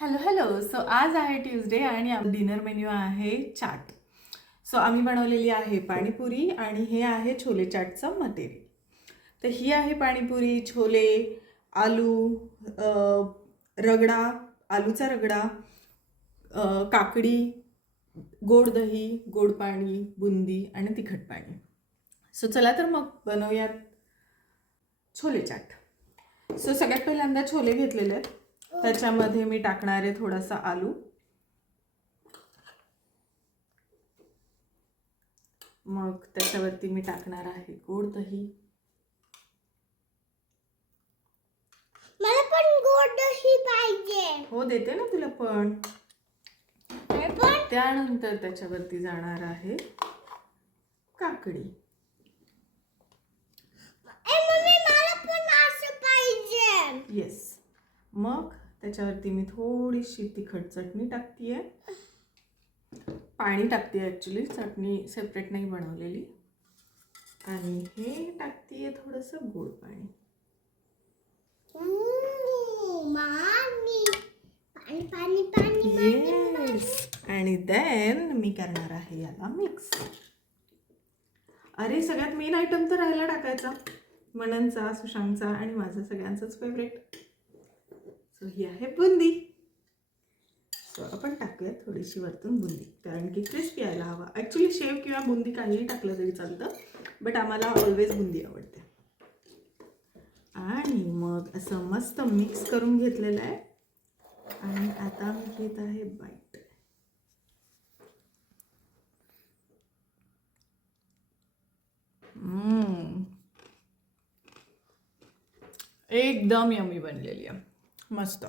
Hello hello. So आज आहे Tuesday आणि डिनर मेन्यू आहे चाट. सो आम्ही बनवलेली आहे पाणीपुरी आणि हे आहे छोले चाटचं मटेरियल. तर ही आहे पाणीपुरी, छोले, आलू, रगडा, आलूचा रगडा, काकडी, गोड दही, गोड पाणी, बुंदी आणि तिखट पाणी. सो चला तर मग बनवूयात छोले चाट. सो सगळ्यात पहिल्यांदा छोले घेतलेले आहेत. त्याच्यामध्ये मी टाकणार आहे थोडासा आलू, मग त्याच्यावरती मी टाकणार आहे गोड दही. मला पण गोड दही पाहिजे. हो देते ना तुला पण. त्यानंतर त्याच्यावरती जाणार आहे काकडी. मम्मी मला पण असं पाहिजे. येस. मग त्याच्यावरती मी थोडीशी तिखट चटणी टाकतीये, पाणी टाकते, ॲक्च्युली चटणी सेपरेट नाही बनवलेली, आणि हे टाकतीये थोडंसं गोड पाणी. पाणी पाणी पाणी. येस. आणि देन मी करणार आहे याला मिक्स. अरे सगळ्यात मेन आयटम तर राहायला टाकायचा, मननचा, सुशांतचा आणि माझा सगळ्यांचाच फेवरेट. सो ही आहे बुंदी. सो आपण टाकूया थोडीशी वरतून बुंदी, कारण की क्रिस्पी यायला हवा. ॲक्च्युली शेव किंवा बुंदी काहीही टाकलं तरी चालतं, बट आम्हाला ऑलवेज बुंदी आवडते. आणि मग असं मस्त मिक्स करून घेतलेलं आहे आणि आता मी घेत आहे बाईट. एकदम यमी बनलेली आहे, मस्त.